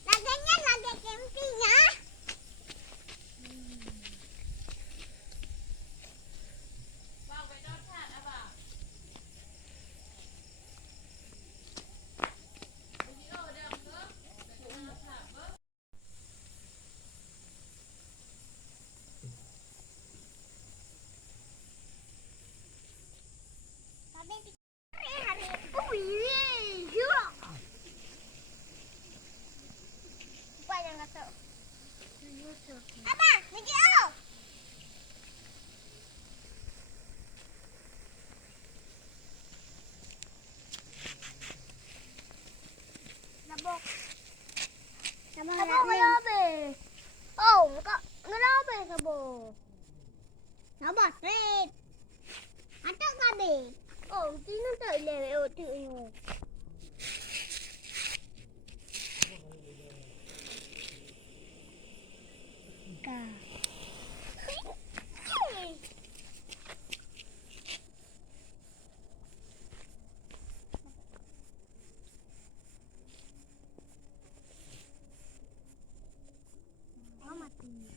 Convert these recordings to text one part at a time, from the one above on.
Laganya laga camping ya. Abang, pergi oh. Nabok. Nabok ngelabe. Oh, kak ngelabe sabok. Nabok straight. Atak kabe. Oh, tino tak lewe otak ni. Ka.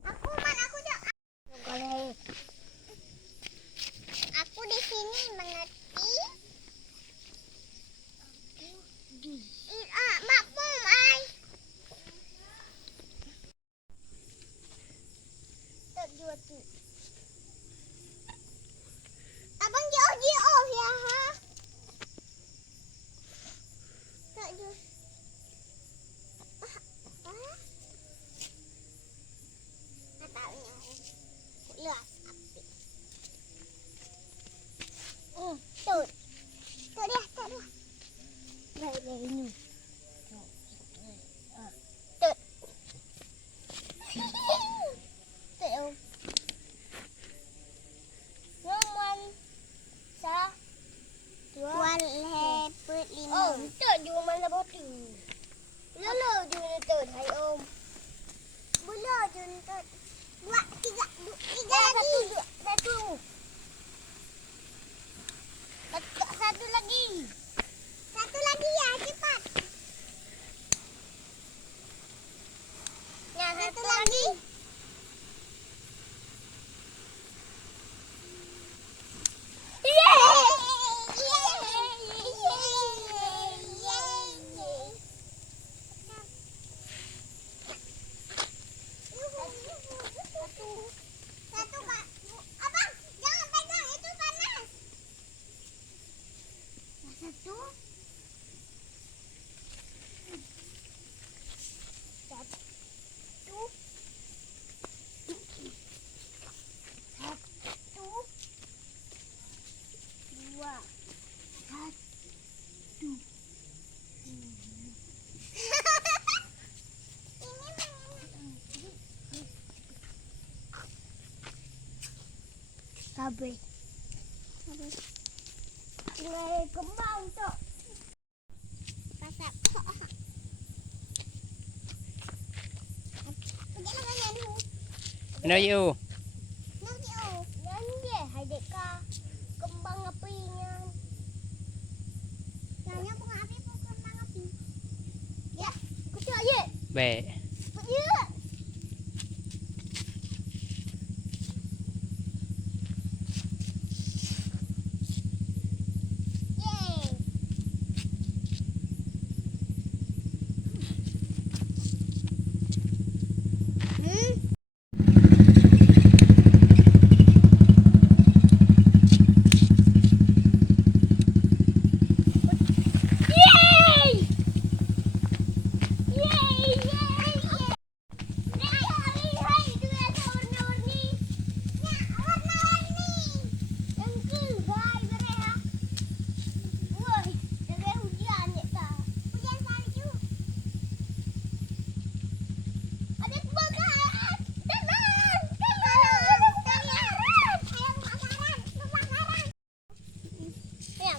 Aku dah. Aku di sini mengerti. Makmum ai. Tak jual tu. Abang jauh ya ha. Tak jual. Luas api. Tu dia. Baik ini. Tu. Tu. Nombor Tuan lepet 5. Oh, tak jual mana botu. Lolo jual tu hai om. Bula jual tu. 2, 3 lagi. Satu lagi. Satu lagi ya, cepat. Ya, satu lagi. Satu Kak. Abang, jangan pegang itu panas. Satu. Dua. Habis. Mulai kembang tu. Pasal. Ano you? Yan dia, ada ka kembang apinya. Yang bunga api pun kembang api. Ya, kucuk je. Baik. Ya.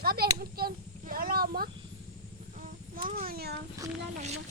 Kabeh macam dalam ah. Mahal ni. 9 mah.